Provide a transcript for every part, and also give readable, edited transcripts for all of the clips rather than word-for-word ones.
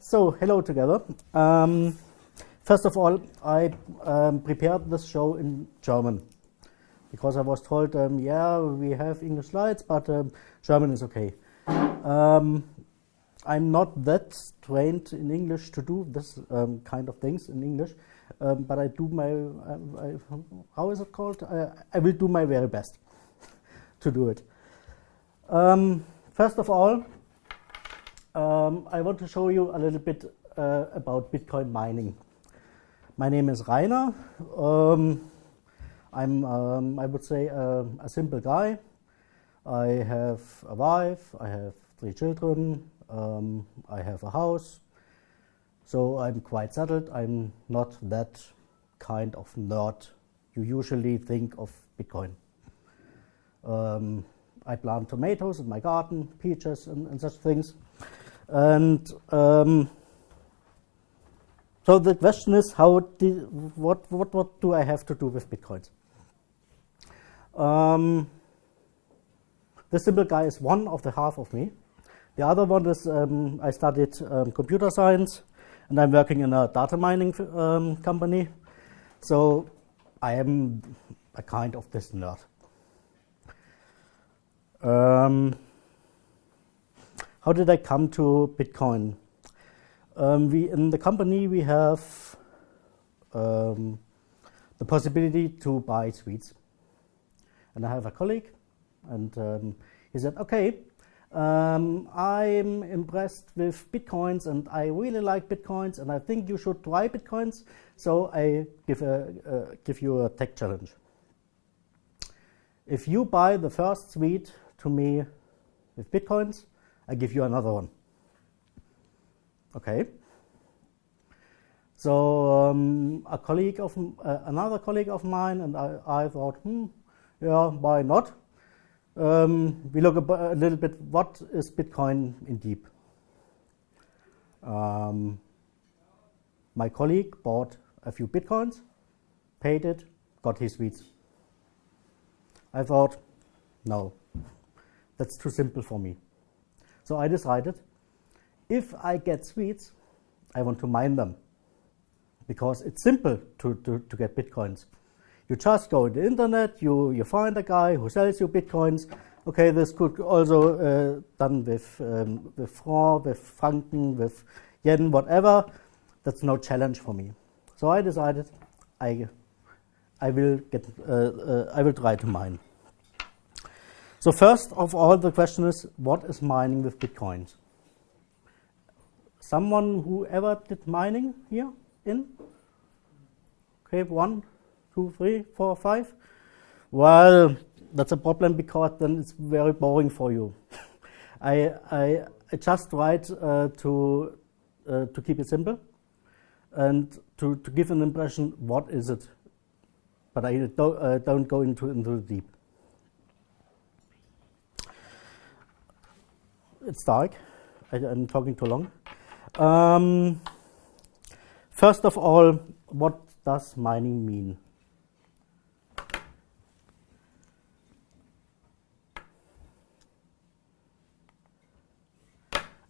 So hello together. First of all, I prepared this show in German because I was told, yeah, we have English slides, but German is okay. I'm not that trained in English to do this kind of things in English, but I do my, how is it called? I will do my very best to do it. First of all, I want to show you a little bit about Bitcoin mining. My name is Rainer. I'm, I would say, a simple guy. I have a wife, I have 3 children, I have a house. So I'm quite settled. I'm not that kind of nerd you usually think of Bitcoin. I plant tomatoes in my garden, peaches and such things. And so the question is, what do I have to do with Bitcoins? This simple guy is one of the half of me. The other one is I studied computer science, and I'm working in a data mining company. So I am a kind of this nerd. How did I come to Bitcoin? In the company we have the possibility to buy sweets. And I have a colleague, and he said, okay, I'm impressed with Bitcoins, and I really like Bitcoins, and I think you should try Bitcoins, so I give you a tech challenge. If you buy the first sweet to me with Bitcoins, I give you another one. Okay. So another colleague of mine and I thought, yeah, why not? We look a little bit, what is Bitcoin in deep? My colleague bought a few Bitcoins, paid it, got his sweets. I thought, no, that's too simple for me. So I decided, if I get sweets, I want to mine them, because it's simple to get Bitcoins. You just go on the internet, you find a guy who sells you Bitcoins. Okay, this could also done with franc, with franken, with yen, whatever. That's no challenge for me. So I decided I will try to mine. So first of all, the question is, what is mining with Bitcoins? Someone who ever did mining here in? Okay, 1, 2, 3, 4, 5. Well, that's a problem, because then it's very boring for you. I just tried to keep it simple and to give an impression, what is it? But I don't go into the deep. It's dark. I'm talking too long. First of all, what does mining mean?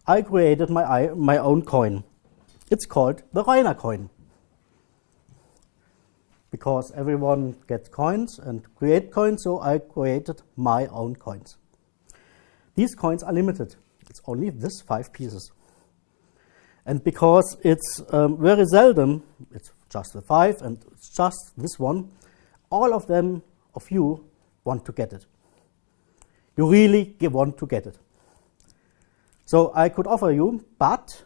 I created my own coin. It's called the Rainer coin, because everyone gets coins and create coins, so I created my own coins. These coins are limited. It's only this 5 pieces. And because it's very seldom, it's just the 5 and it's just this one, all of you want to get it. You really want to get it. So I could offer you, but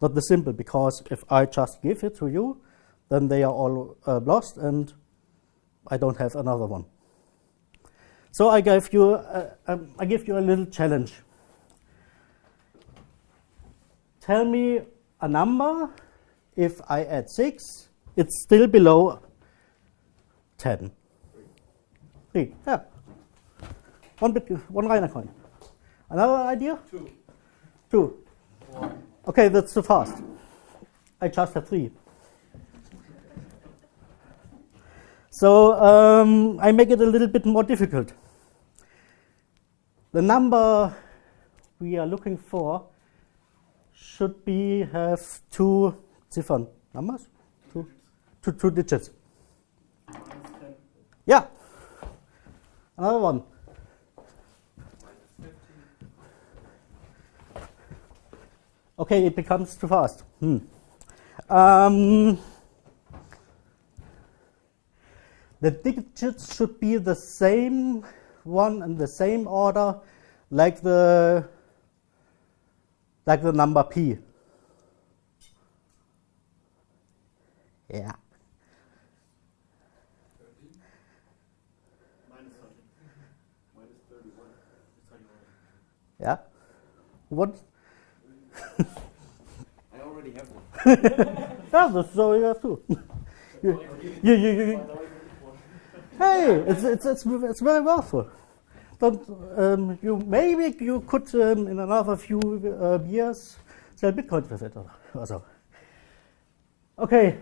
not the simple, because if I just give it to you, then they are all lost and I don't have another one. So I give you a little challenge. Tell me a number. If I add 6, it's still below 10. 3. Yeah. One Rainer coin. Another idea? 2. 2. 1. Okay, that's too fast. I just have 3. So I make it a little bit more difficult. The number we are looking for should be have two Ziffern numbers, two digits. Yeah. Another one. Okay, it becomes too fast. The digits should be the same one in the same order like the number p. Yeah. Yeah. What? I already have one. Yeah, so you have two. you. Hey, it's very worthwhile. Don't maybe you could in another few years sell Bitcoin with it or so. Okay,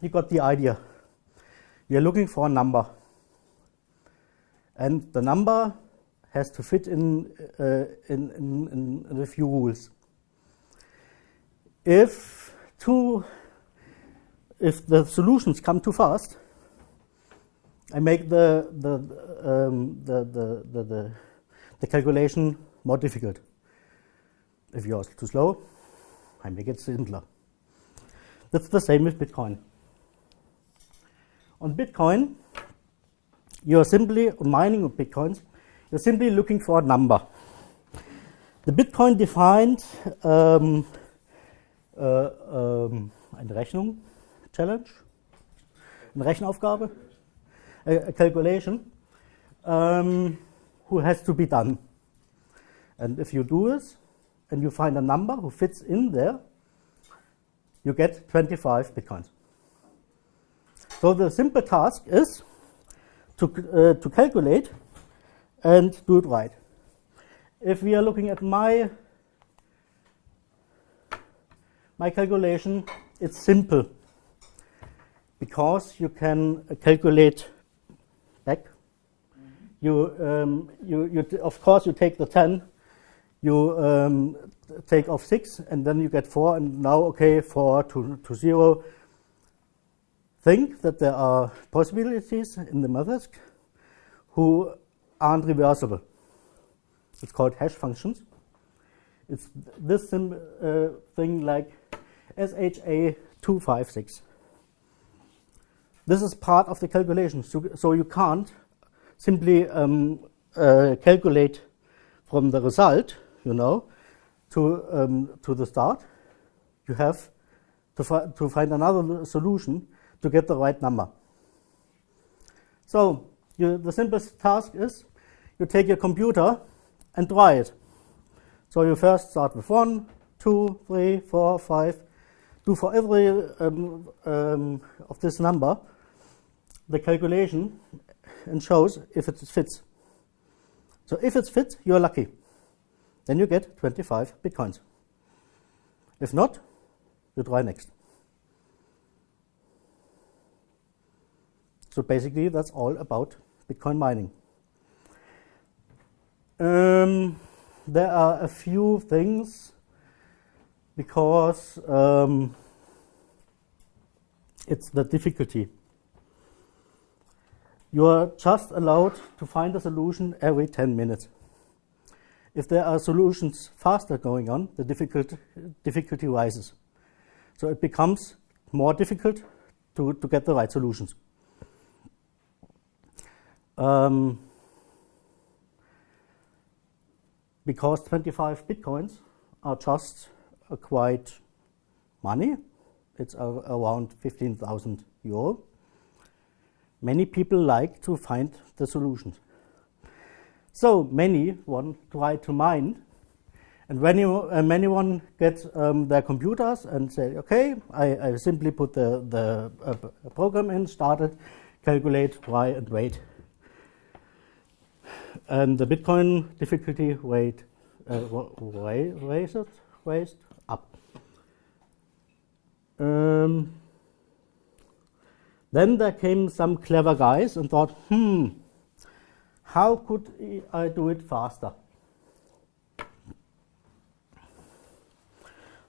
you got the idea. You're looking for a number, and the number has to fit in a few rules. If the solutions come too fast, I make the calculation more difficult. If you're too slow, I make it simpler. That's the same with Bitcoin. On Bitcoin, you're simply mining of Bitcoins. You're simply looking for a number. The Bitcoin defined eine Rechnung, challenge, eine Rechenaufgabe, a calculation, who has to be done. And if you do this, and you find a number who fits in there, you get 25 Bitcoins. So the simple task is to calculate and do it right. If we are looking at my calculation, it's simple because you can calculate back. You of course you take the 10, you take off 6, and then you get 4, and now okay, 4 to 0. Think that there are possibilities in the methods who aren't reversible. It's called hash functions. It's this thing like SHA-256. This is part of the calculation, so you can't simply calculate from the result, to the start. You have to find another solution to get the right number. So the simplest task is you take your computer and try it. So you first start with 1, 2, 3, 4, 5. Do for every of this number the calculation and shows if it fits. So if it fits, you're lucky. Then you get 25 Bitcoins. If not, you try next. So basically, that's all about Bitcoin mining. There are a few things because it's the difficulty. You are just allowed to find a solution every 10 minutes. If there are solutions faster going on, the difficulty rises. So it becomes more difficult to get the right solutions. Because 25 Bitcoins are just quite money, it's around 15,000 euro. Many people like to find the solutions. So many try to mine, and when anyone gets their computers and say, okay, I simply put the program in, start it, calculate, try, and wait. And the Bitcoin difficulty raised up. Then there came some clever guys and thought, how could I do it faster?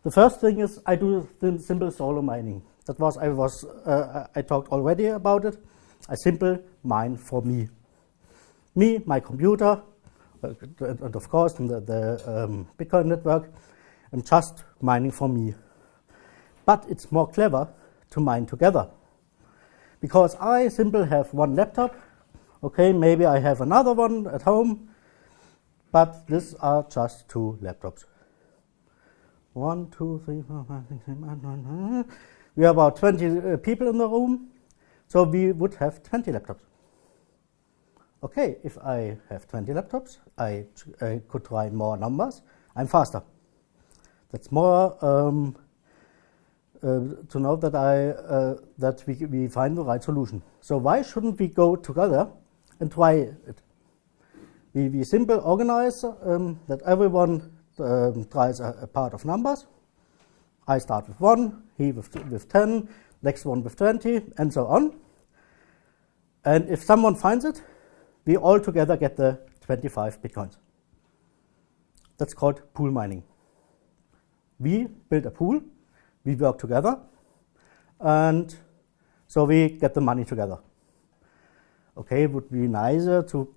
The first thing is I do the simple solo mining. That was I talked already about it. I simple mine for me. Me, my computer, and of course the Bitcoin network. I'm just mining for me. But it's more clever to mine together. Because I simply have one laptop. Okay, maybe I have another one at home. But these are just two laptops. 1, 2, 3, 4, 5, 6, 7, 8, 9, 10. We are about 20 people in the room. So we would have 20 laptops. Okay, if I have 20 laptops, I could try more numbers. I'm faster. That's more to know that that we find the right solution. So why shouldn't we go together and try it? We simply organize that everyone tries a part of numbers. I start with 1, he with 10, next one with 20, and so on. And if someone finds it, we all together get the 25 Bitcoins. That's called pool mining. We build a pool, we work together, and so we get the money together. Okay, it would be nicer to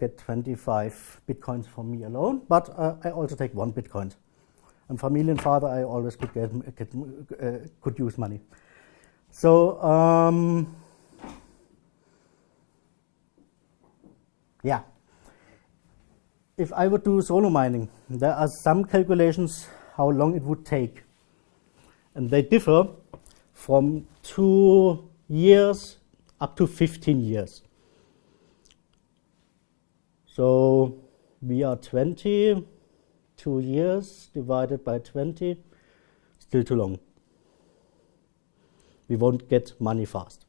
get 25 Bitcoins for me alone, but I also take 1 Bitcoin. And Familienvater, I always could use money. So yeah, if I would do solo mining, there are some calculations how long it would take, and they differ from 2 years up to 15 years. So we are 20, 2 years divided by 20, still too long. We won't get money fast.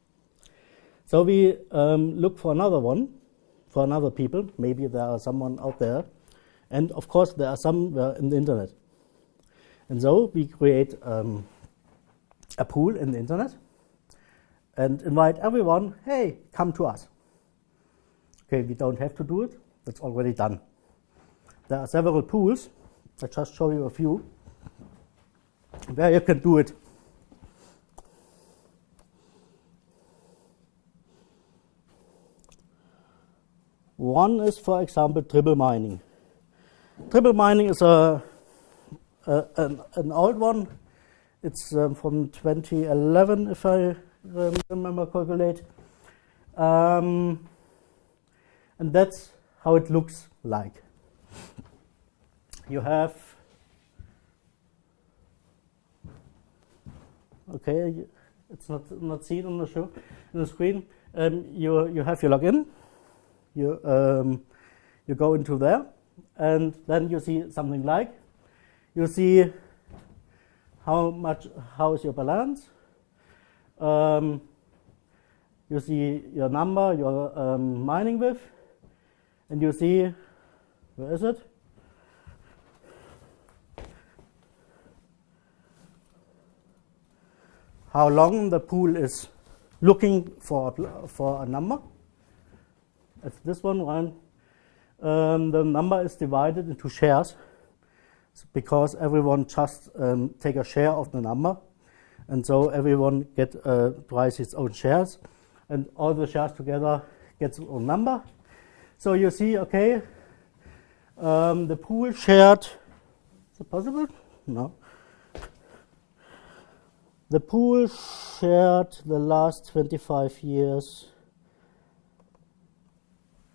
So we look for another one, for another people. Maybe there are someone out there. And of course, there are some in the internet. And so we create a pool in the internet and invite everyone, hey, come to us. Okay, we don't have to do it. That's already done. There are several pools. I'll just show you a few where you can do it. One is, for example, triple mining. Triple mining is an old one. It's from 2011, if I remember calculate. And that's how it looks like. You have, okay, it's not seen on the show, on the screen. You have your login. You go into there, and then you see something like, you see how is your balance. You see your number you're mining with, and you see, where is it? How long the pool is looking for a number. It's this one, right? The number is divided into shares because everyone just take a share of the number, and so everyone tries its own shares, and all the shares together gets its own number. So you see, okay, the pool shared. Is it possible? No. The pool shared the last 25 years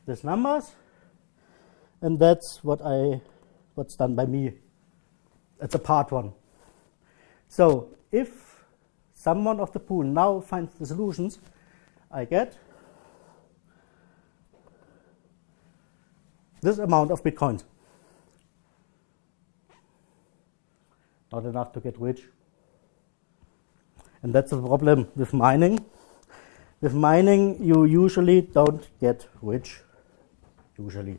these numbers, and that's what's done by me. It's a part one. So if someone of the pool now finds the solutions, I get this amount of Bitcoins. Not enough to get rich. And that's the problem with mining. With mining, you usually don't get rich. Usually.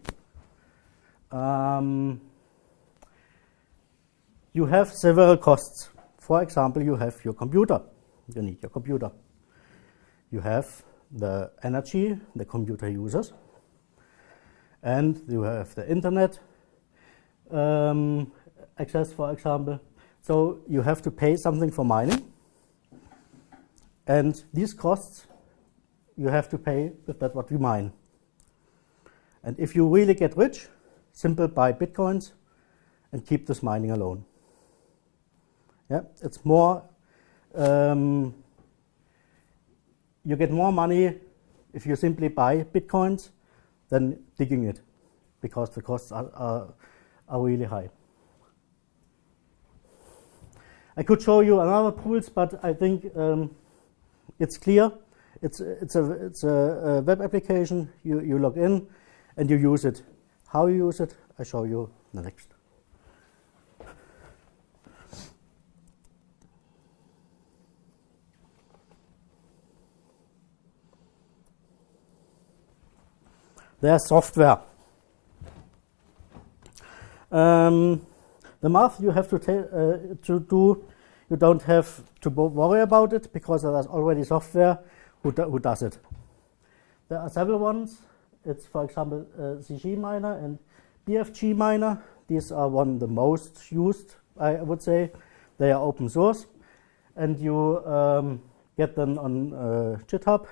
You have several costs. For example, you have your computer. You need your computer. You have the energy the computer uses. And you have the internet access, for example. So you have to pay something for mining, and these costs you have to pay with that what you mine. And if you really get rich, simple buy bitcoins and keep this mining alone. Yeah, it's more. You get more money if you simply buy bitcoins than digging it, because the costs are really high. I could show you another pools, but I think it's clear. It's a web application. You log in and you use it. How you use it, I show you the next. There's software. The math you have to do, you don't have to worry about it, because there's already software who does it. There are several ones. It's, for example, CG Miner and BFG Miner. These are one of the most used, I would say. They are open source, and you get them on GitHub.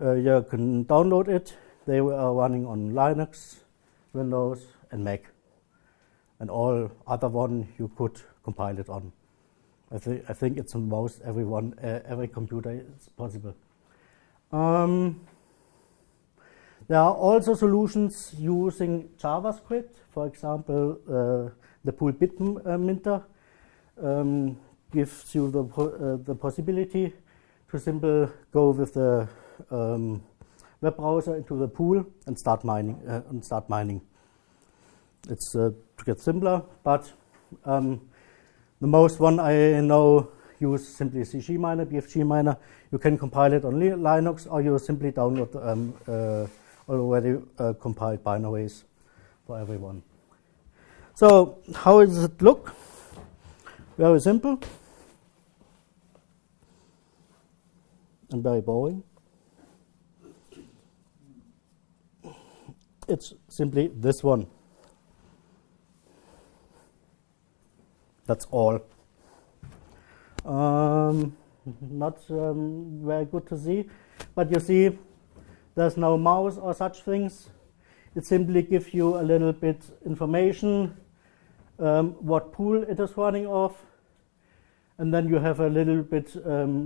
You can download it. They are running on Linux, Windows, and Mac. And all other one you could compile it on. I think it's on most every computer is possible. There are also solutions using JavaScript. For example, the Pool Bitminter gives you the possibility to simply go with the web browser into the pool and start mining. It's to get simpler, but the most one I know use simply CG Miner, BFG Miner. You can compile it on Linux, or you simply download already compiled binaries for everyone. So how does it look? Very simple and very boring. It's simply this one. That's all. Not very good to see, but you see there's no mouse or such things. It simply gives you a little bit information, what pool it is running off, and then you have a little bit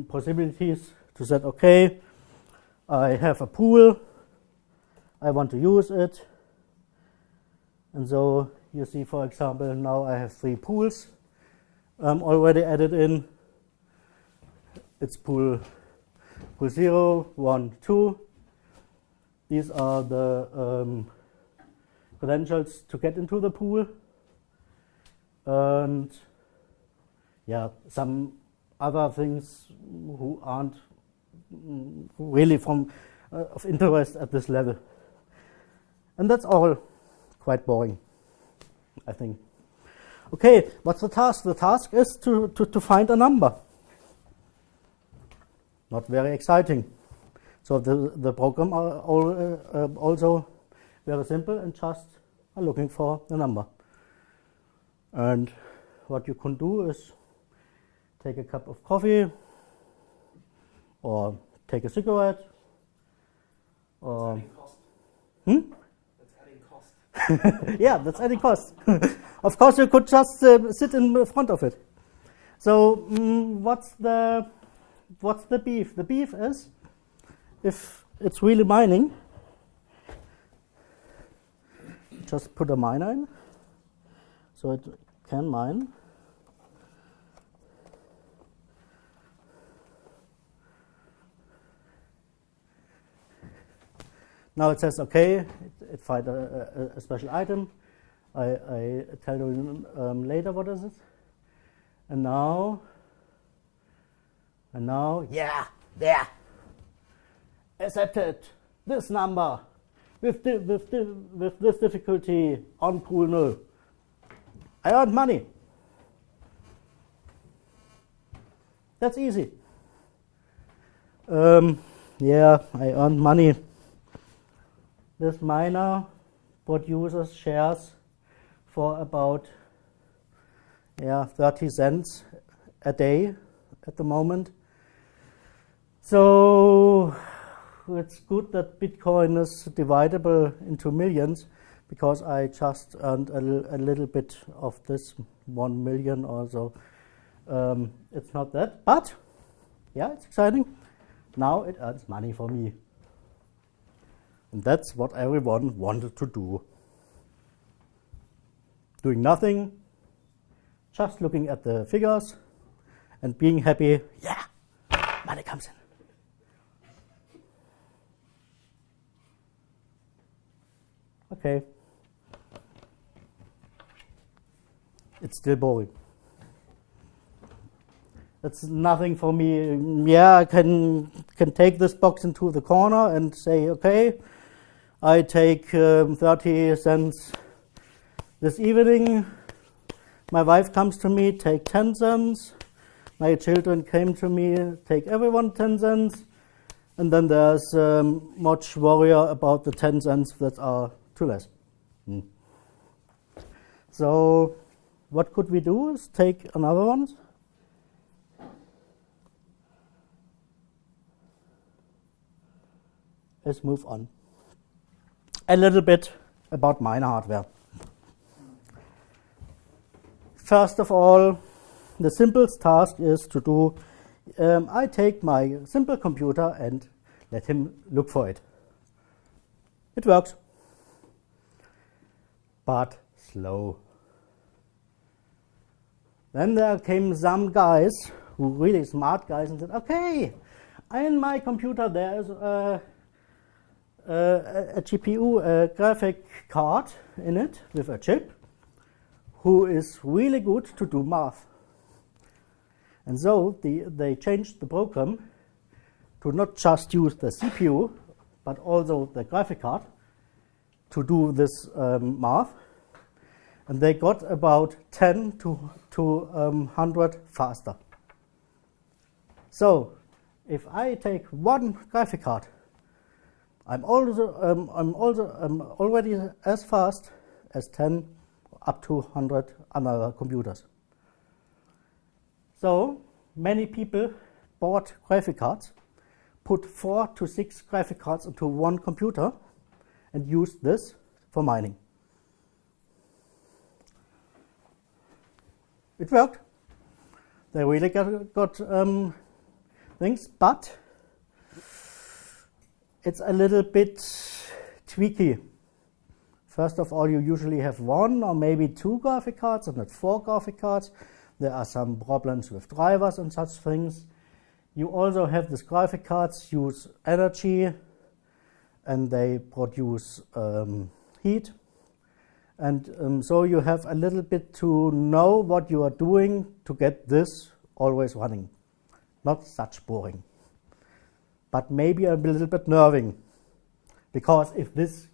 possibilities to say, okay, I have a pool, I want to use it, and so you see, for example, now I have 3 pools already added in. It's pool 0, 1, 2. These are the credentials to get into the pool, and yeah, some other things who aren't really of interest at this level. And that's all quite boring, I think. Okay, what's the task? The task is to find a number. Not very exciting. So the program are also very simple and just are looking for a number. And what you can do is take a cup of coffee, or take a cigarette, or That's adding cost. yeah, that's adding cost. Of course, you could just sit in front of it. So what's the beef? The beef is, if it's really mining, just put a miner in, so it can mine. Now it says, okay, it find a special item. I tell you later what is it. And now, yeah, there. Accepted this number with this difficulty on pool 0. I earned money. That's easy. Yeah, I earned money. This miner produces shares for about yeah, 30 cents a day at the moment. So it's good that Bitcoin is dividable into millions, because I just earned a little bit of this 1 million or so. It's not that, but yeah, it's exciting. Now it earns money for me. And that's what everyone wanted to do. Doing nothing, just looking at the figures and being happy. Yeah, money comes in. Okay. It's still boring. That's nothing for me. Yeah, I can take this box into the corner and say, okay, I take 30 cents this evening. My wife comes to me, take 10 cents. My children came to me, take everyone 10 cents. And then there's much worry about the 10 cents that are too less. So what could we do is take another one. Let's move on. A little bit about miner hardware. First of all, the simplest task is to do, I take my simple computer and let him look for it. It works, but slow. Then there came some guys, who really smart guys, and said, okay, in my computer there is a GPU, a graphic card in it with a chip, who is really good to do math. And so they changed the program to not just use the CPU, but also the graphic card to do this math. And they got about 10 to 100 faster. So if I take one graphic card, I'm already as fast as 10 up to 100 other computers. So many people bought graphic cards, put 4 to 6 graphic cards into one computer, and used this for mining. It worked. They really got things, but it's a little bit tweaky. First of all, you usually have 1 or maybe 2 graphic cards and not 4 graphic cards. There are some problems with drivers and such things. You also have these graphic cards use energy and they produce heat. And so you have a little bit to know what you are doing to get this always running. Not such boring, but maybe a little bit nerving. Because if this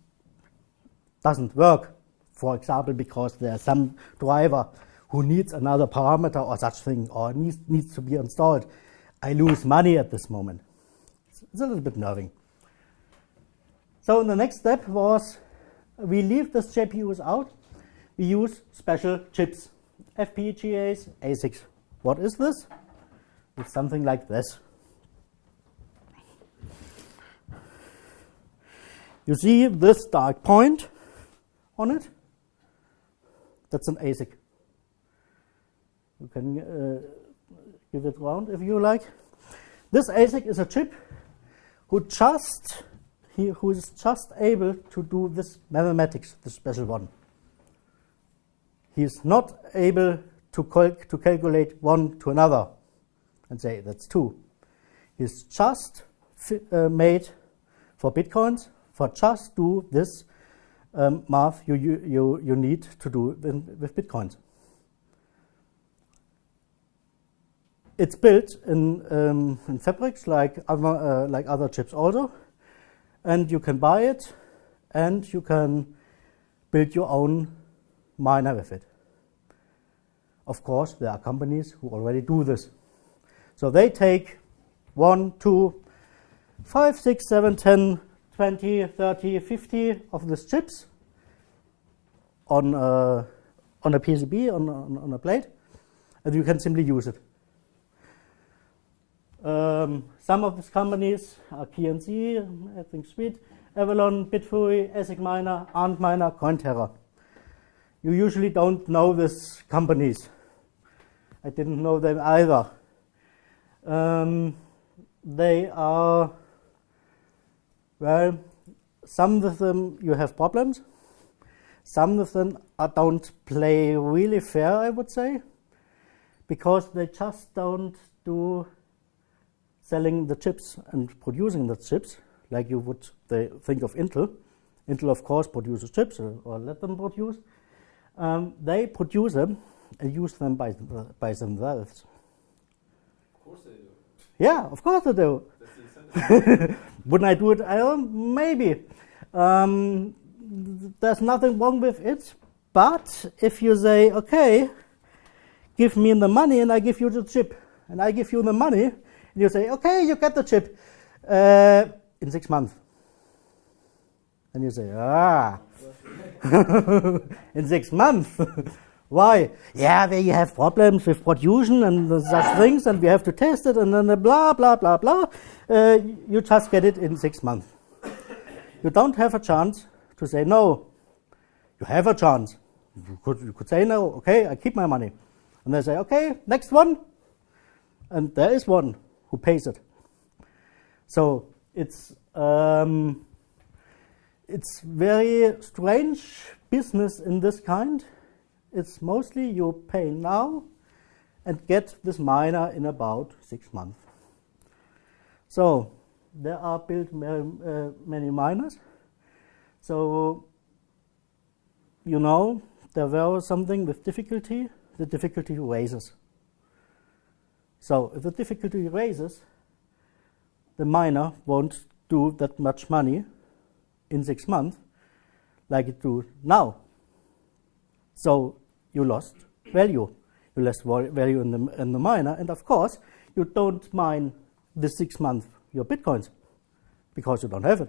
doesn't work, for example, because there's some driver who needs another parameter or such thing, or needs to be installed, I lose money at this moment. It's a little bit nerving. So the next step was, we leave the GPUs out, we use special chips, FPGAs, ASICs. What is this? It's something like this. You see this dark point on it? That's an ASIC. You can give it around if you like. This ASIC is a chip who is just able to do this mathematics, the special one. He is not able to calculate one to another and say that's 2. He's just made for bitcoins, for just do this math you need to do with bitcoins. It's built in fabrics like other chips also, and you can buy it, and you can build your own miner with it. Of course, there are companies who already do this. So they take 1, 2, 5, 6, 7, 10, 20, 30, 50 of these chips on a PCB, on a plate, and you can simply use it. Some of these companies are KNC, I think Sweet, Avalon, Bitfury, ASIC Miner, Antminer, Cointerra. You usually don't know these companies. I didn't know them either. They are, well, some of them you have problems. Some of them don't play really fair, I would say, because they just don't do selling the chips and producing the chips like you would think of Intel. Intel, of course, produces chips or let them produce. They produce them and use them by themselves. Of course they do. Yeah, of course they do. That's the incentive. Wouldn't I do it alone? Maybe. There's nothing wrong with it, but if you say, okay, give me the money and I give you the chip, and I give you the money, and you say, okay, you get the chip in 6 months. And you say, in 6 months. Why? Yeah, we have problems with production and such things, and we have to test it, and then blah, blah, blah, blah. You just get it in 6 months. You don't have a chance to say no. You have a chance. You could say no, okay, I keep my money. And they say, okay, next one. And there is one who pays it. So it's very strange business in this kind. It's mostly you pay now and get this miner in about 6 months. So there are built many miners. So you know there was something with difficulty. The difficulty raises. So if the difficulty raises, the miner won't do that much money in 6 months like it do now. So you lost value. You lost value in the miner, and of course you don't mine this 6 months your bitcoins because you don't have it.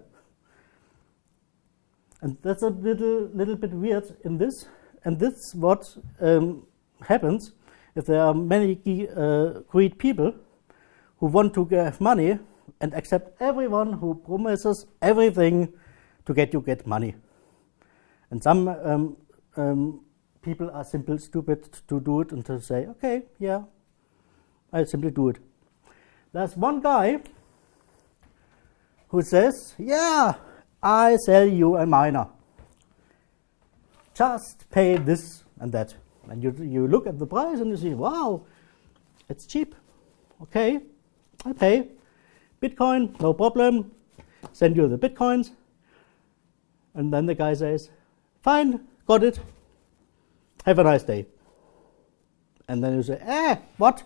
And that's a little bit weird in this. And this is what happens if there are many great people who want to have money and accept everyone who promises everything to get money. And some people are simply stupid to do it and to say, okay, yeah, I'll simply do it. There's one guy who says, yeah, I sell you a miner. Just pay this and that. And you look at the price and you see, wow, it's cheap. Okay, I pay. Bitcoin, no problem. Send you the bitcoins. And then the guy says, fine, got it. Have a nice day. And then you say, what?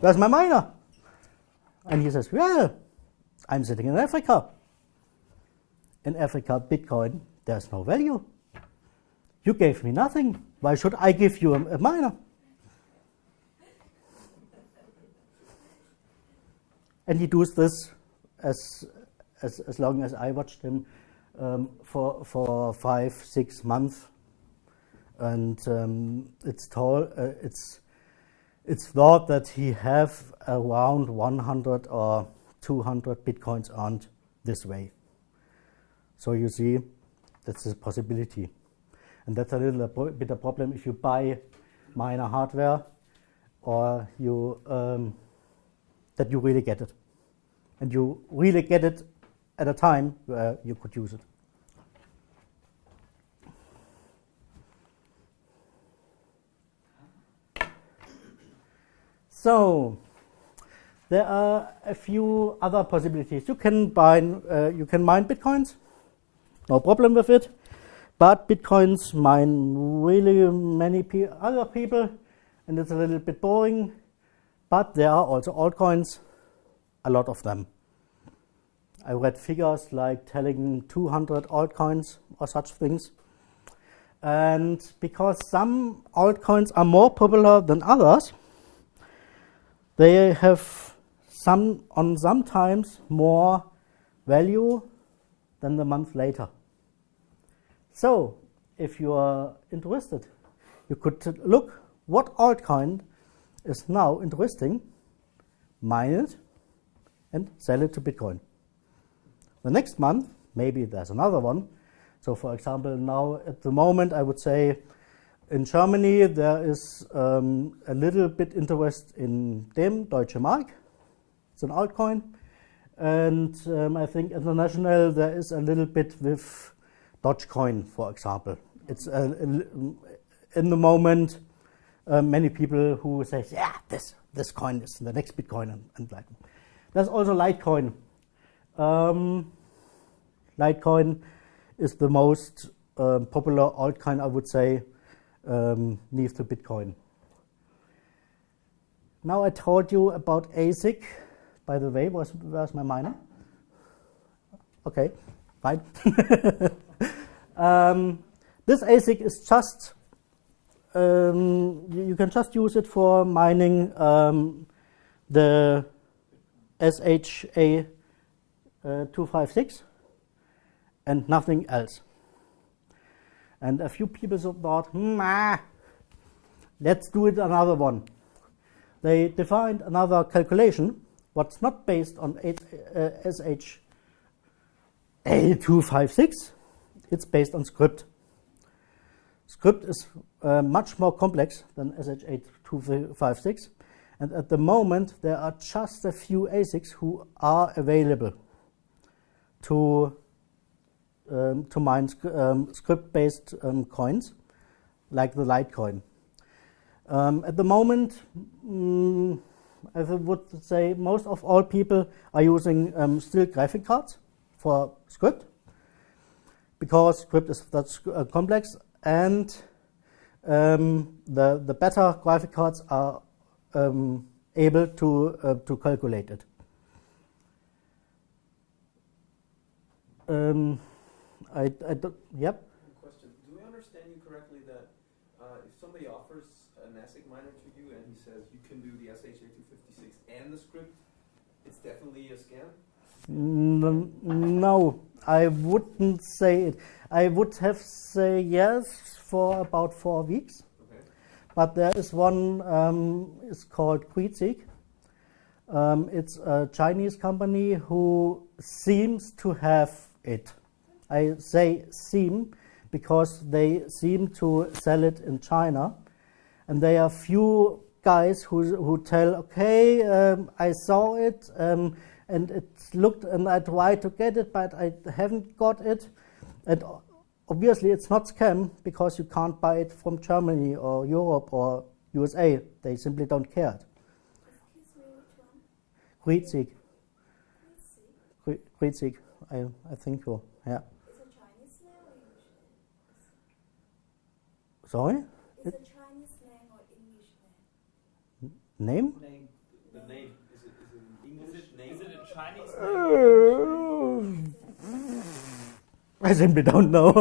Where's my miner? And he says, well, I'm sitting in Africa. In Africa, Bitcoin, there's no value. You gave me nothing. Why should I give you a miner? And he does this as long as I watched him for 5-6 months. And it's thought that he have around 100 or 200 bitcoins earned this way. So you see, that's a possibility. And that's a little bit a problem if you buy miner hardware or you that you really get it. And you really get it at a time where you could use it. So there are a few other possibilities. You can mine bitcoins, no problem with it. But bitcoins mine really many other people, and it's a little bit boring. But there are also altcoins, a lot of them. I read figures like telling 200 altcoins or such things. And because some altcoins are more popular than others, they have sometimes more value than the month later. So if you are interested, you could look what altcoin is now interesting, mine it and sell it to Bitcoin. The next month, maybe there's another one. So for example, now at the moment, I would say in Germany, there is a little bit interest in DEM, Deutsche Mark. It's an altcoin. And I think international, there is a little bit with Dogecoin, for example. It's in the moment, many people who say, yeah, this coin is the next Bitcoin and like. There's also Litecoin. Litecoin is the most popular altcoin, I would say, next to Bitcoin. Now I told you about ASIC. By the way, where's my miner? Okay, fine. This ASIC is just, you can just use it for mining the SHA-256 and nothing else. And a few people thought, let's do it another one. They defined another calculation, what's not based on SHA-256, it's based on script. Script is much more complex than SHA-256, and at the moment there are just a few ASICs who are available to mine script-based coins, like the Litecoin. At the moment, I would say most of all people are using still graphic cards for script, because script is that complex, and the better graphic cards are able to calculate it. I don't, yep. Question. Do I understand you correctly that if somebody offers an ASIC miner to you and he says you can do the SHA-256 and the script, it's definitely a scam? No, I wouldn't say it. I would have say yes for about 4 weeks. Okay. But there is one, it's called Quietseek. It's a Chinese company who seems to have it. I say seem because they seem to sell it in China. And there are few guys who tell, okay, I saw it and it looked, and I tried to get it, but I haven't got it. And obviously it's not scam because you can't buy it from Germany or Europe or USA. They simply don't care. Excuse me, which one? Quietseek, I think so, yeah. Is it Chinese name or English name? Sorry? Is it Chinese name or English name? Name? The name. Is it an English name? Is it a Chinese I simply don't know.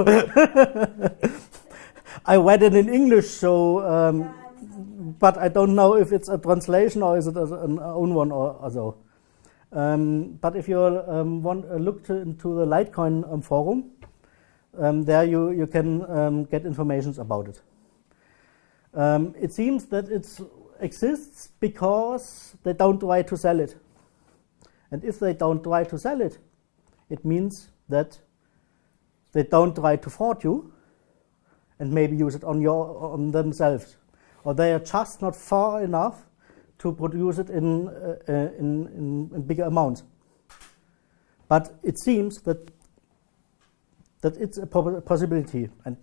I read it in English, so, but I don't know if it's a translation or is it an own one or so. But if you want to look into the Litecoin forum, there you can get information about it. It seems that it exists because they don't try to sell it. And if they don't try to sell it, it means that they don't try to fraud you and maybe use it on themselves. Or they are just not far enough to produce it in bigger amounts. But it seems that it's a possibility. And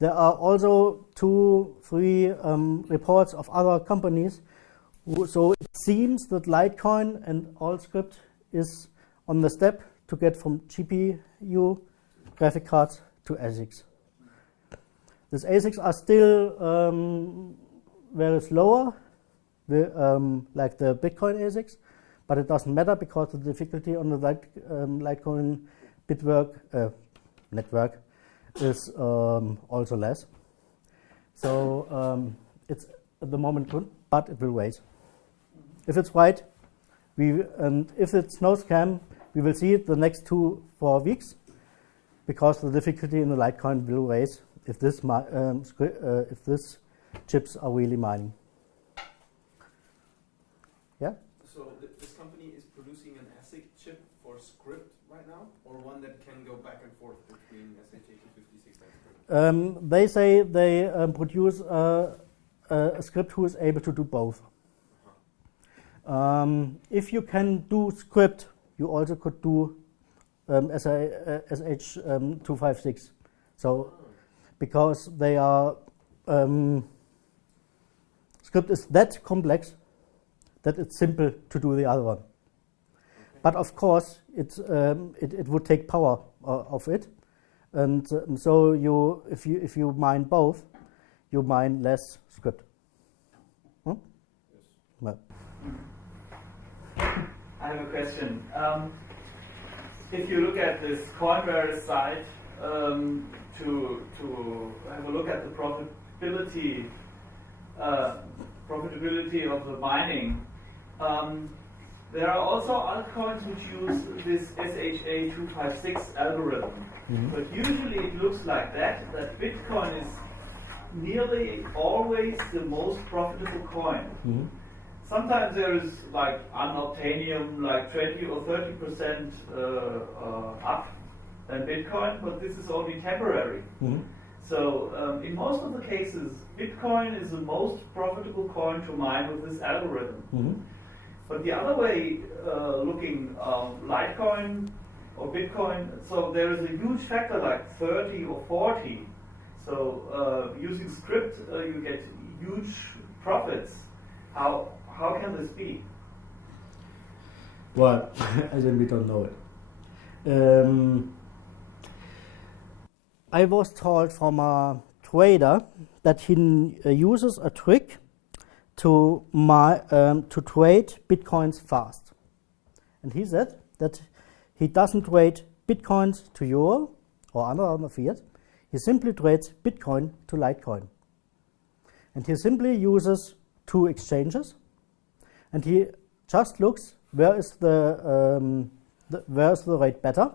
there are also 2-3 reports of other companies. So it seems that Litecoin and Allscript is on the step to get from GPU graphic cards to ASICs. These ASICs are still very slower, like the Bitcoin ASICs, but it doesn't matter because the difficulty on the Litecoin network is also less. So it's at the moment good, but it will wait. If it's right, and if it's no scam, we will see it the next 2-4 weeks, because the difficulty in the Litecoin will raise if this chips are really mining. Yeah. So this company is producing an ASIC chip for Script right now, or one that can go back and forth between SHA-256 and Script? They say they produce a script who is able to do both. If you can do script, you also could do SH256. So, because they are script is that complex that it's simple to do the other one. But of course, it would take power of it, and so if you mine both, you mine less script. Hmm? Yes. Well. I have a question. If you look at this CoinVeris site, to have a look at the profitability of the mining, there are also altcoins which use this SHA-256 algorithm. Mm-hmm. But usually it looks like that Bitcoin is nearly always the most profitable coin. Mm-hmm. Sometimes there is like unobtainium, like 20 or 30% up than Bitcoin, but this is only temporary. Mm-hmm. So in most of the cases, Bitcoin is the most profitable coin to mine with this algorithm. Mm-hmm. But the other way looking, Litecoin or Bitcoin, so there is a huge factor like 30 or 40. So using script, you get huge profits. How can this be? Well, I simply don't know it. I was told from a trader that he uses a trick to trade bitcoins fast, and he said that he doesn't trade bitcoins to euro or other fiat. He simply trades Bitcoin to Litecoin, and he simply uses two exchanges, and he just looks where is the rate better,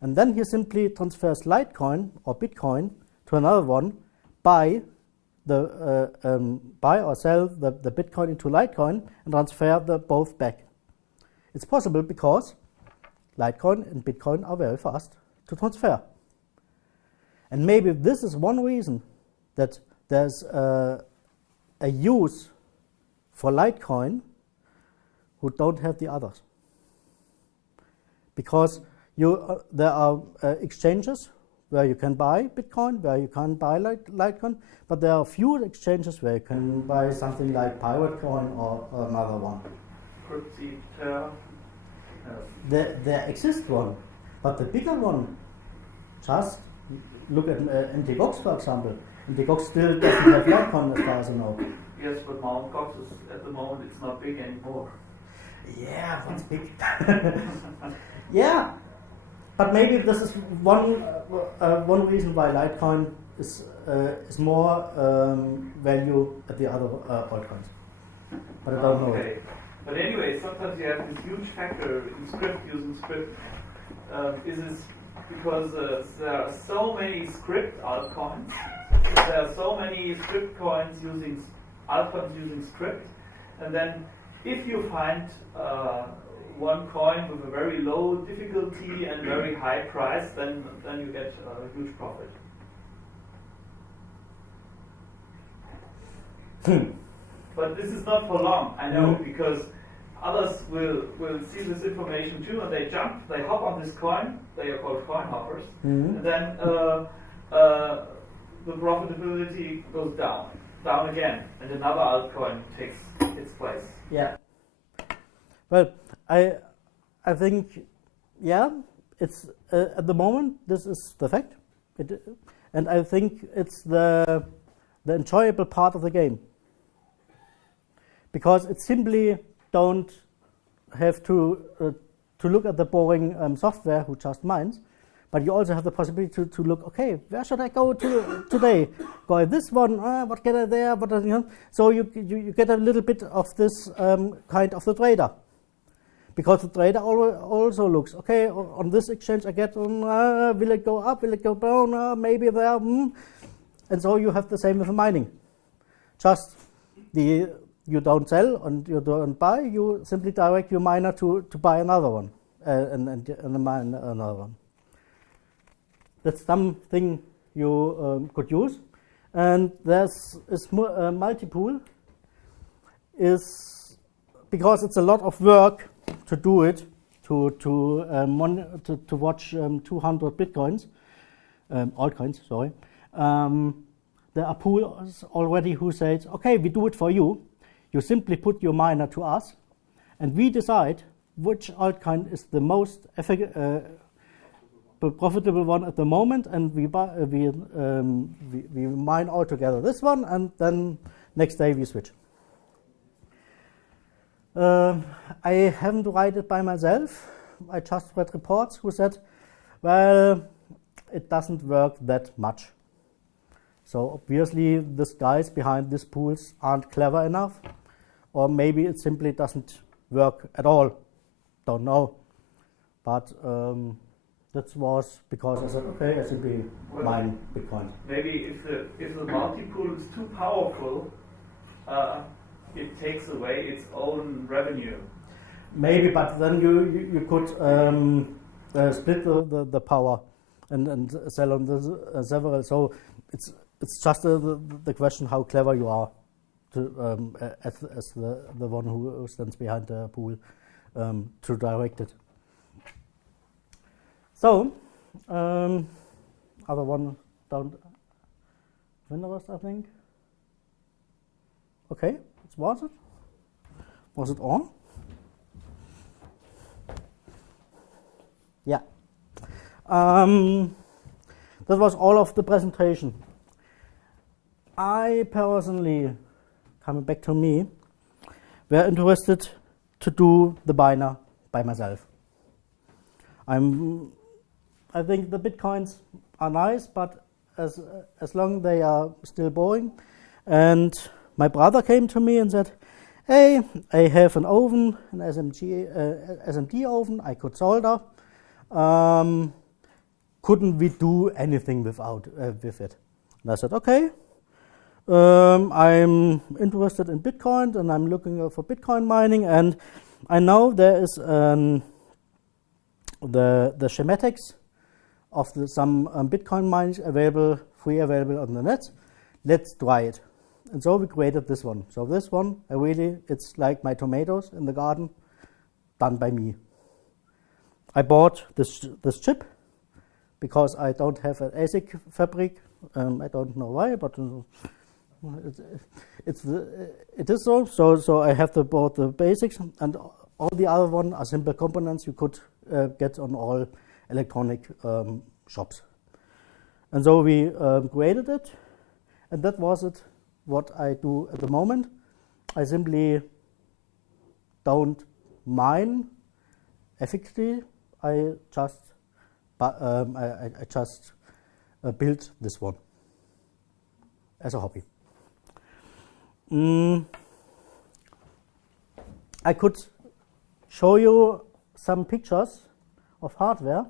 and then he simply transfers Litecoin or Bitcoin to another one, buy or sell the Bitcoin into Litecoin and transfer the both back. It's possible because Litecoin and Bitcoin are very fast to transfer. And maybe this is one reason that there's a use for Litecoin who don't have the others. Because there are exchanges where you can buy Bitcoin, where you can't buy Litecoin, but there are few exchanges where you can buy something like Pirate Coin or another one. Cryptseed, Terra? There exists one, but the bigger one, just look at MTGOX, for example. MTGOX still doesn't have Litecoin as far as I know. Yes, but Mt. Gox is at the moment it's not big anymore. Yeah, what's big? Yeah, but maybe this is one reason why Litecoin is more value at the other altcoins. But I don't know. Okay. But anyway, sometimes you have this huge factor in script, using script. Is this because there are so many script altcoins? There are so many script coins using altcoins using script, and then if you find one coin with a very low difficulty and very high price, then you get a huge profit. But this is not for long, I know, because others will see this information too, and they hop on this coin. They are called coin hoppers, and then the profitability goes down again, and another altcoin takes its place. Yeah. Well, I think, yeah, it's at the moment this is the fact, and I think it's the enjoyable part of the game, because it simply don't have to look at the boring software who just mines, but you also have the possibility to look, okay, where should I go today? Go at this one, what get I there, what does, so you get a little bit of this kind of the trader. Because the trader also looks, okay, on this exchange I get, will it go up, will it go down, maybe there, and so you have the same with mining. Just the you don't sell and you don't buy, you simply direct your miner to buy another one and mine another one. That's something you could use. And there's a multi-pool is because it's a lot of work to do it, to watch 200 bitcoins, altcoins, sorry. There are pools already who say, okay, we do it for you. You simply put your miner to us, and we decide which altcoin is the most profitable one at the moment, and we mine all together this one, and then next day we switch. I haven't tried it by myself. I just read reports who said, well, it doesn't work that much. So obviously these guys behind these pools aren't clever enough, or maybe it simply doesn't work at all. Don't know. But that was because I said, okay, I simply mine Bitcoin. Maybe if the multi-pool is too powerful, it takes away its own revenue. Maybe, but then you could split the power and sell on the several. So it's just the question how clever you are to as the one who stands behind the pool to direct it. So other one down Windows, I think. Okay, was it? Was it on? Yeah. That was all of the presentation. I personally, coming back to me, were interested to do the miner by myself. I think the bitcoins are nice, but as long as they are still boring. And my brother came to me and said, hey, I have an oven, an SMD oven, I could solder. Couldn't we do anything with it? And I said, okay. I'm interested in Bitcoin and I'm looking for Bitcoin mining, and I know there is the schematics of some Bitcoin mines free available on the net. Let's try it. And so we created this one. So this one, it's like my tomatoes in the garden, done by me. I bought this chip because I don't have an ASIC fabric. I don't know why, but it is so. So I have bought the basics, and all the other one are simple components you could get on all electronic shops. And so we created it, and that was it. What I do at the moment, I simply don't mine effectively. I just built this one as a hobby. I could show you some pictures of hardware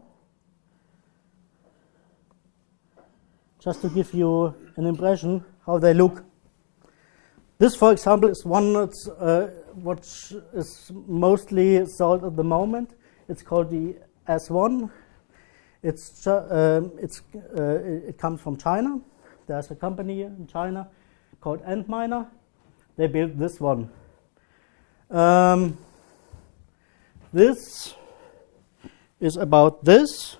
just to give you an impression how they look. This, for example, is one that's what is mostly sold at the moment. It's called the S1. It comes from China. There's a company in China called Antminer. They built this one. This is about this,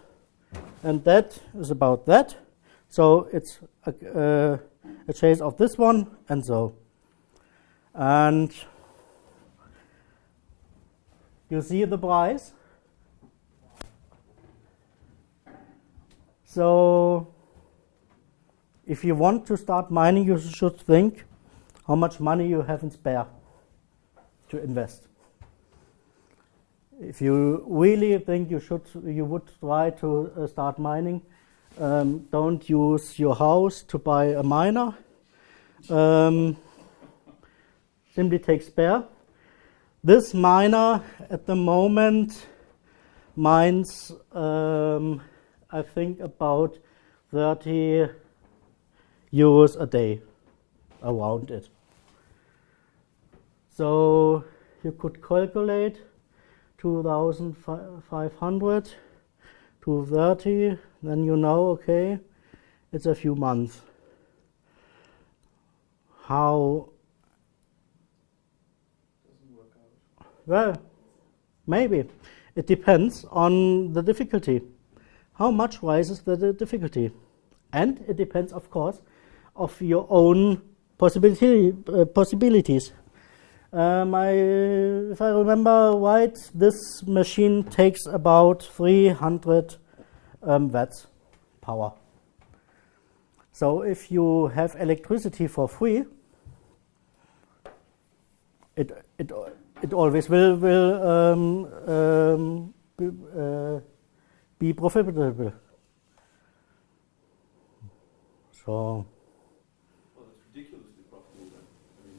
and that is about that. So it's a chase of this one, and so. And you see the price. So if you want to start mining, you should think how much money you have in spare to invest. If you really think you would try to start mining, don't use your house to buy a miner. Simply take spare. This miner at the moment mines, I think, about 30 euros a day, around it. So you could calculate 2,500 to 30, then you know, okay, it's a few months. How? Doesn't work out. Well, maybe. It depends on the difficulty. How much rises the difficulty? And it depends, of course, of your own possibilities. If I remember right, this machine takes about 300 watts power. So if you have electricity for free, it always will be profitable. So Well, it's ridiculously profitable then. I mean,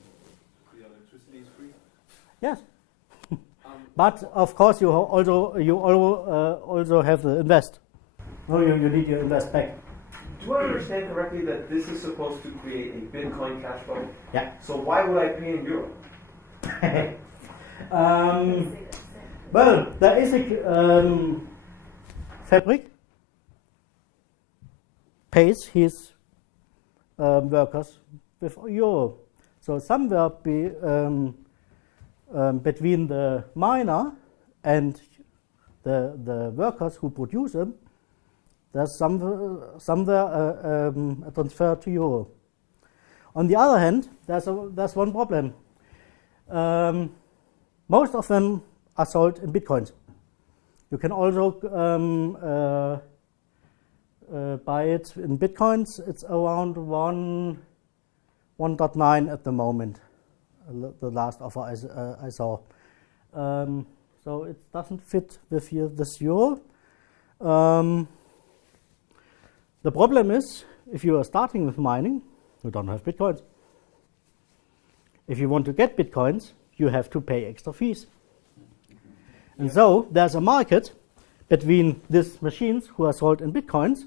the electricity is free. yes, but of course you also have to invest. No, you need to invest back. Do I understand correctly that this is supposed to create a Bitcoin cash flow? Yeah. So why would I pay in euro? Well, there is a Fabric pays his workers with euro. So somewhere between the miner and the workers who produce them, there's somewhere a transfer to euro. On the other hand, there's one problem. Most of them are sold in bitcoins. You can also buy it in bitcoins. It's around 1.9 at the moment. The last offer I saw. So it doesn't fit with this euro. The problem is, if you are starting with mining, you don't have bitcoins. If you want to get bitcoins, you have to pay extra fees. And so there's a market between these machines who are sold in bitcoins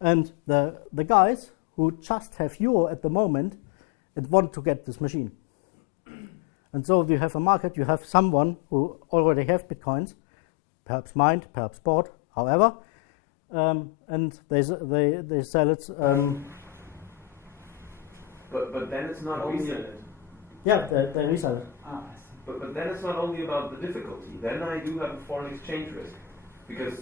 and the guys who just have euro at the moment and want to get this machine. And so you have a market, you have someone who already have bitcoins, perhaps mined, perhaps bought, however, and they sell it. But then it's not only Yeah, they resell it. but then it's not only about the difficulty. Then I do have a foreign exchange risk because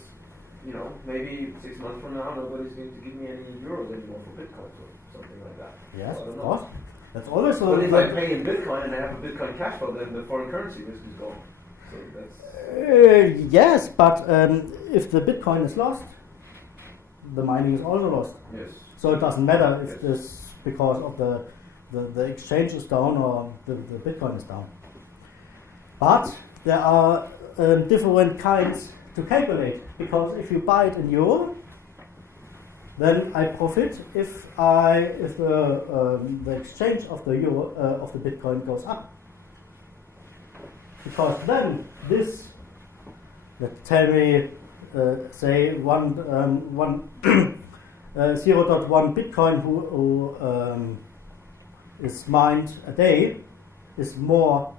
maybe 6 months from now nobody's going to give me any euros anymore for Bitcoin or something like that. Yes, I don't of know. course. That's always But if I pay in Bitcoin and I have a Bitcoin cash flow, then the foreign currency risk is gone. So that's yes, but if the Bitcoin is lost, the mining is also lost. yes. So it doesn't matter if Yes. this because of the exchange is down or the Bitcoin is down. But there are different kinds to calculate, because if you buy it in euro, then I profit if the exchange of the euro of the Bitcoin goes up, because then this, let's tell me, say 0.1 Bitcoin who is mined a day is more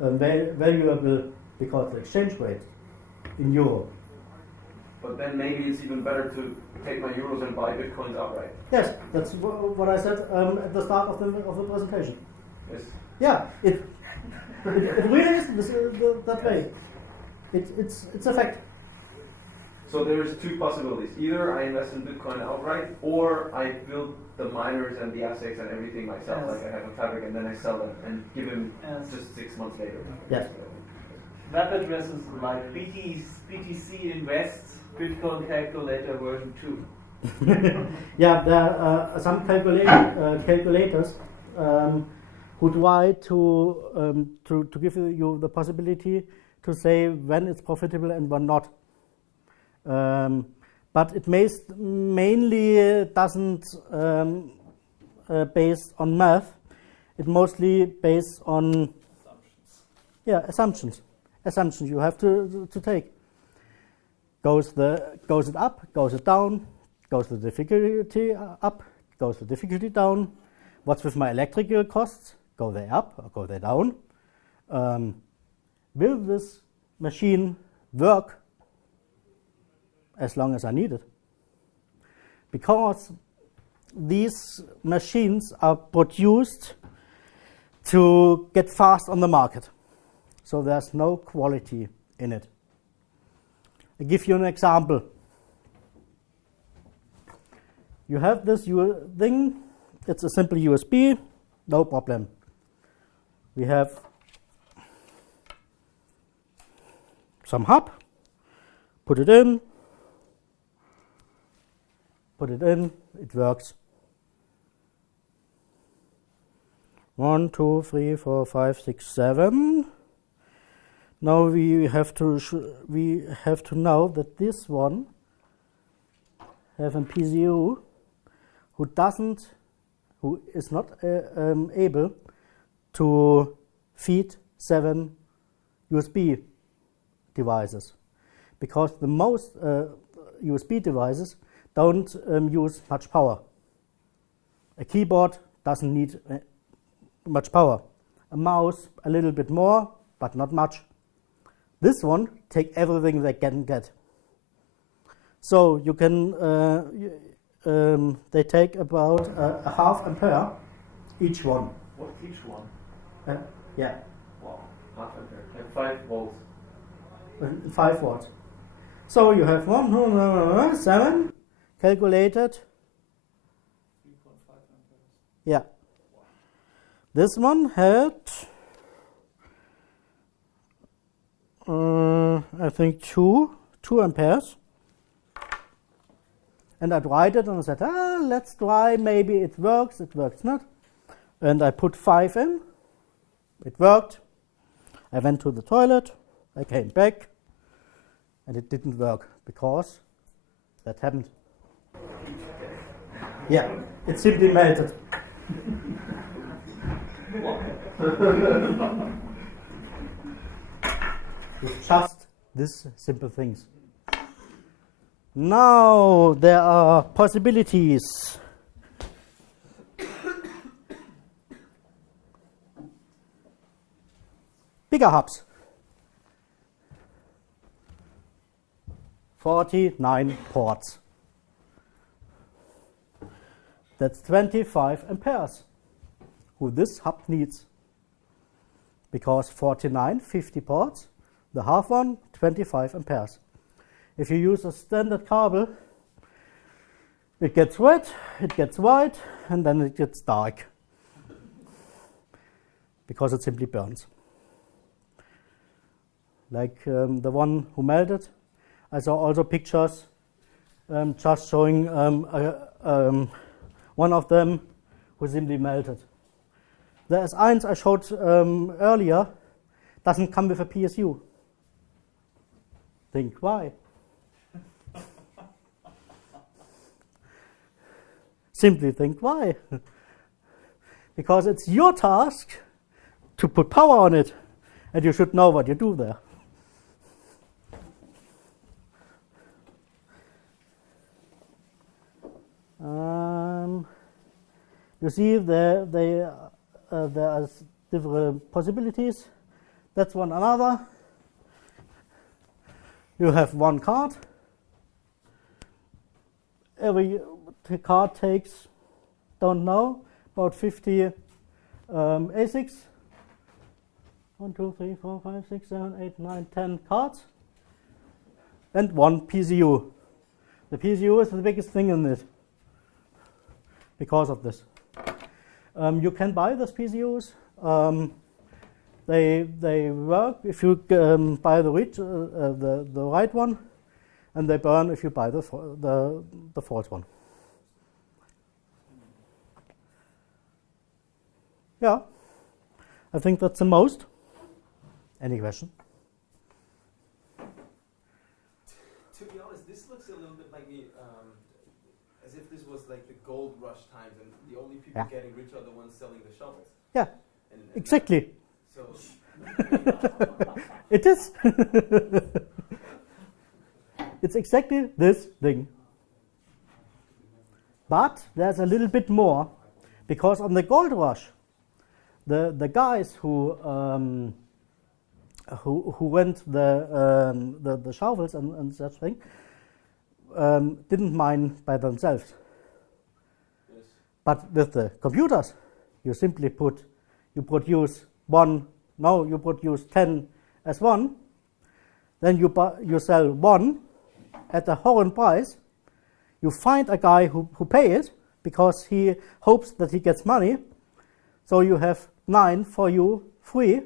valuable because the exchange rate in euro. But then maybe it's even better to take my euros and buy Bitcoins outright. Yes, that's what I said at the start of the presentation. Yes. Yeah, it really is that way. It's a fact. So there's two possibilities. Either I invest in Bitcoin outright, or I build the miners and the ASICs and everything myself, Yes. like I have a Fabric, and then I sell them and give him Yes. just 6 months later. Yes. Web addresses like BTC Invest Bitcoin Calculator version 2. Yeah, there are some calculators who try to give you the possibility to say when it's profitable and when not. But it mainly doesn't based on math. It mostly based on assumptions. Assumptions you have to take. Goes it up? Goes it down? Goes the difficulty up? Goes the difficulty down? What's with my electrical costs? Go they up or go they down? Will this machine work as long as I need it? Because these machines are produced to get fast on the market. So there's no quality in it. I'll give you an example. You have this thing, it's a simple USB, no problem. We have some hub, put it in, it works. 1, 2, 3, 4, 5, 6, 7. Now we have to know that this one have a PCU who is not able to feed 7 USB devices, because the most USB devices don't use much power. A keyboard doesn't need much power. A mouse a little bit more, but not much. This one take everything they can get. So you can they take about a half ampere each one. What, each one? Yeah, Wow, half ampere. And 5 volts. 5 watts. So you have 7 calculated. 3.5 amperes. Yeah. This one had I think 2 amperes. And I tried it and I said, let's try, maybe it works not. And I put 5 in, it worked. I went to the toilet, I came back, and it didn't work because that happened. Yeah, it simply melted. It's just these simple things. Now there are possibilities. Bigger hubs. 49 ports. That's 25 amperes, who this hub needs. Because 49, 50 ports, the half one, 25 amperes. If you use a standard cable, it gets wet, it gets white, and then it gets dark. Because it simply burns. Like the one who melted. I saw also pictures just showing one of them who simply melted. The S1 I showed earlier doesn't come with a PSU. Think why? Simply think why. Because it's your task to put power on it, and you should know what you do there. You see there are different possibilities. That's one another. You have one card. Every card takes, don't know, about 50 ASICs. 1, 2, 3, 4, 5, 6, 7, 8, 9, 10 cards. And one PCU. The PCU is the biggest thing in it because of this. You can buy those PCUs. They work if you buy the right one, and they burn if you buy the false one. Yeah, I think that's the most. Any question? To be honest, this looks a little bit like as if this was like the gold rush times, and the only people getting rich are the ones selling the shovels. Yeah, And exactly. So It is. It's exactly this thing. But there's a little bit more, because on the gold rush, the guys who rent the shovels and such thing didn't mine by themselves. Yes. But with the computers, you simply you produce 10 as one, then you sell one at a horrend price. You find a guy who pay it because he hopes that he gets money. So you have 9 for you free,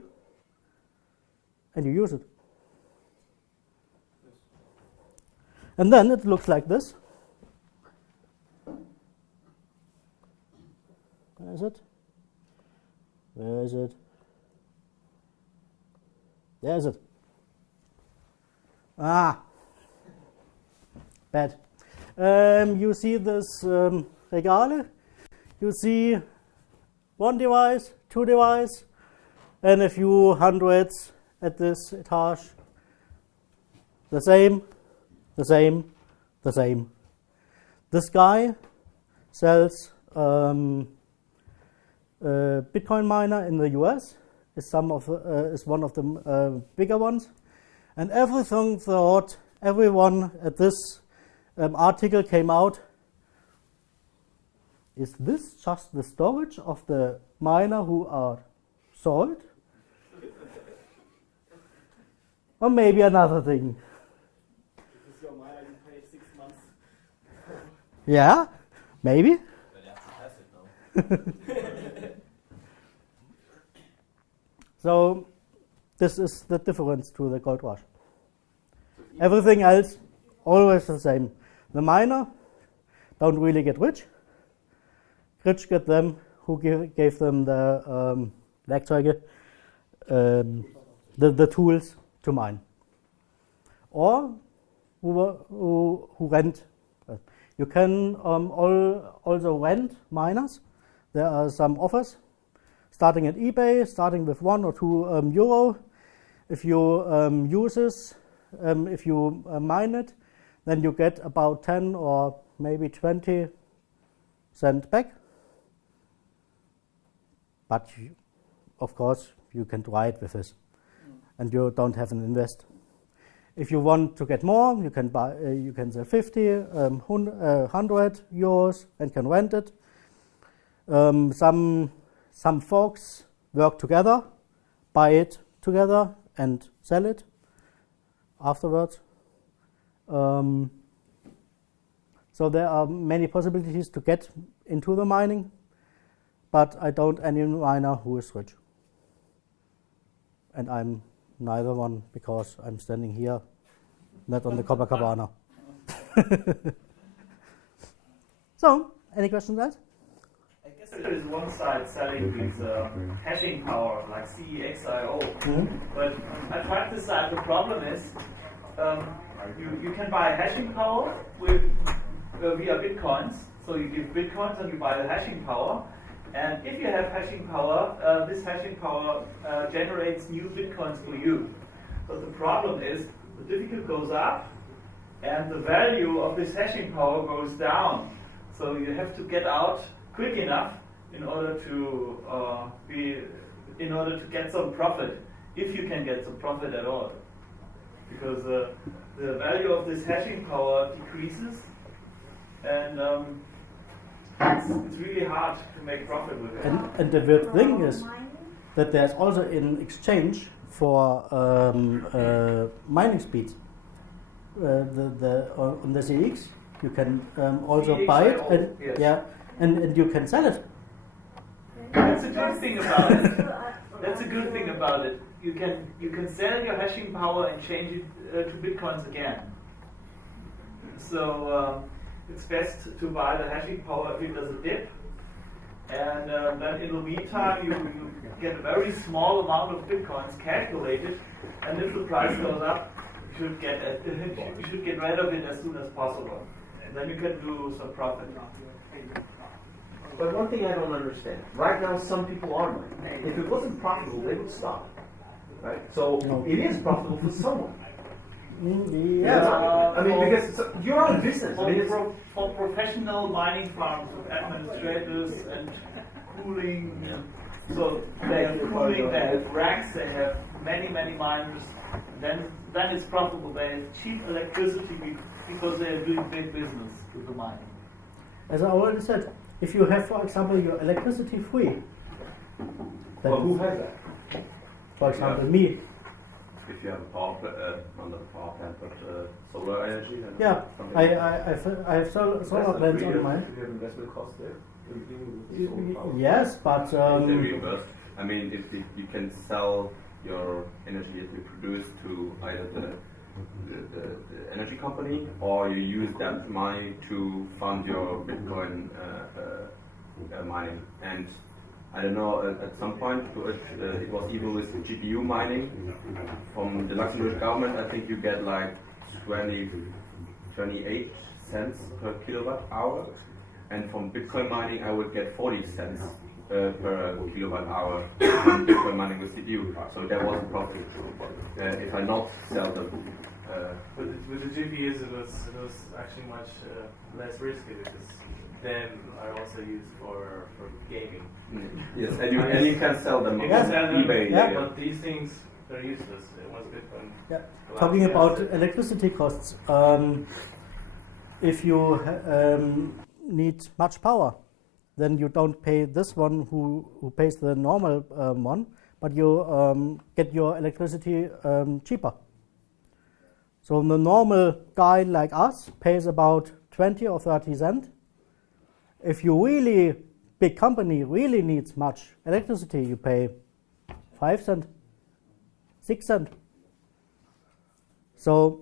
and you use it. And then it looks like this. Where is it? Where is it? There is it. Ah, bad. You see this regale. You see 1 device, 2 device, and a few hundreds at this etage. The same, the same, the same. This guy sells Bitcoin miner in the US. Is one of the bigger ones, and everyone at this article came out. Is this just the storage of the miner who are sold? Or maybe another thing? This is your miner you pay 6 months. Yeah, maybe. But you have to pass it now. So this is the difference to the gold rush. Everything else always the same. The miner don't really get rich. Rich get them who gave them the Werkzeuge, the tools to mine, or who rent. You can also rent miners. There are some offers starting at eBay, starting with 1 or 2 euro. If you if you mine it, then you get about 10 or maybe 20 cents back. But of course, you can try it with this, and you don't have an invest. If you want to get more, you can buy. You can sell 50, 100 euros, and can rent it. Some folks work together, buy it together, and sell it afterwards. So there are many possibilities to get into the mining, but I don't any miner who is rich. And I'm neither one because I'm standing here, not on the Copacabana. So, any questions, guys? I guess there is one side selling these hashing power like CEXIO, but I tried this side. The problem is you can buy hashing power with via bitcoins. So you give bitcoins and you buy the hashing power. And if you have hashing power, this hashing power generates new bitcoins for you. But the problem is the difficulty goes up and the value of this hashing power goes down. So you have to get out quick enough in order to get some profit, if you can get some profit at all. Because the value of this hashing power decreases, and it's really hard to make profit with it. And the weird thing is that there's also an exchange for mining speeds. On the CX, you can also CXIO, buy it, and yes. and you can sell it. That's a good thing about it. That's a good thing about it. You can sell your hashing power and change it to bitcoins again. So it's best to buy the hashing power if it does a dip, and then in the meantime you get a very small amount of bitcoins calculated, and if the price goes up, you should get rid of it as soon as possible. And then you can do some profit. But one thing I don't understand. Right now, some people are mining. If it wasn't profitable, they would stop. Right? So it is profitable for someone. Yeah. I mean, because you're on business. I mean, For professional mining farms with administrators and cooling So they are proving they have racks, they have many miners. Then it's profitable. They have cheap electricity because they are doing big business with the mining. As I already said, if you have, for example, your electricity free, then Well, who has that? for example, me, If you have a power not a power plant, but solar energy. Then yeah, something I like that. have solar plants on mine. Do you have investment costs there? With the solar power? Yes, but If they reimburse. I mean, if you can sell your energy that you produce to either the energy company, or you use that money to fund your Bitcoin mining. And I don't know, at some point it was even with GPU mining from the Luxembourg government. I think you get like 28 cents per kilowatt hour, and from Bitcoin mining I would get 40 cents per kilowatt hour from Bitcoin mining with CPU. So that was a profit if I not sell them. With the GPUs, it was actually much less risky because then I also use for gaming. Yes, and you can sell them You on can sell them, eBay. yeah. But these things are useless once Bitcoin. Yeah. collapses. Talking about electricity costs, if you need much power, then you don't pay this one who pays the normal one, but you get your electricity cheaper. So the normal guy like us pays about 20 or 30 cents. If you really big company really needs much electricity, you pay 5 cents, 6 cents. So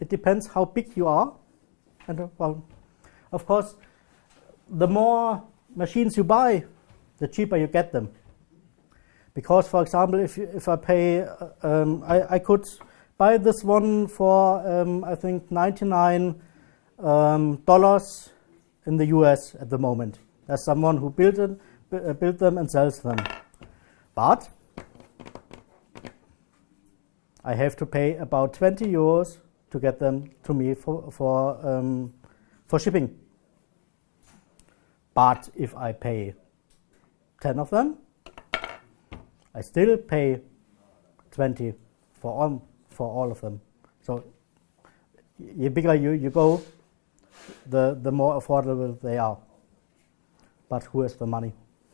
it depends how big you are, and well, of course, the more machines you buy, the cheaper you get them. Because, for example, if I pay, I could buy this one for I think $99 in the US at the moment. There's someone who built them and sells them, but I have to pay about 20 euros to get them to me for shipping. But if I pay 10 of them, I still pay 20 for all of them. So the bigger you go, the more affordable they are. But who has the money?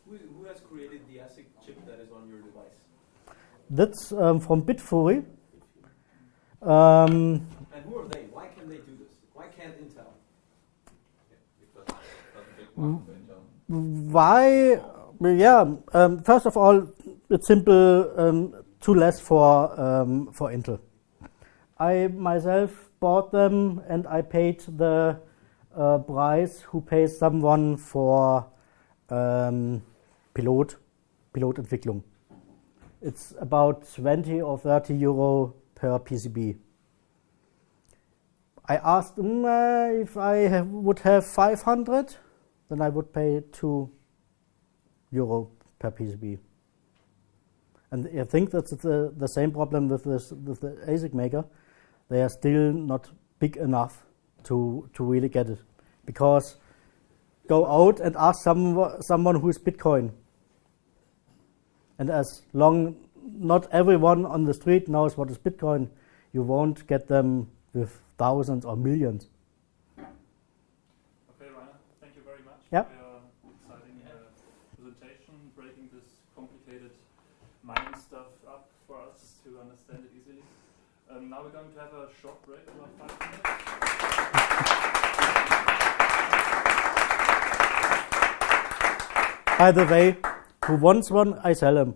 Who has created the ASIC chip that is on your device? That's from Bitfury. And who are they? Why can they do this? Why can't Intel? Why? Yeah. First of all, it's simple. Too less for Intel. I myself bought them, and I paid the price who pays someone for Pilotentwicklung. It's about 20 or 30 euro per PCB. I asked him if I would have 500, then I would pay 2 euro per PCB. And I think that's the same problem with the ASIC maker. They are still not big enough to really get it. Because go out and ask someone who is Bitcoin. And as long not everyone on the street knows what is Bitcoin, you won't get them with thousands or millions. Okay, Rainer, thank you very much Yeah. for your exciting presentation, breaking this complicated mining stuff up for us to understand it easily. Now we're going to have a short break, about 5 minutes. By the way, who wants one, I sell them.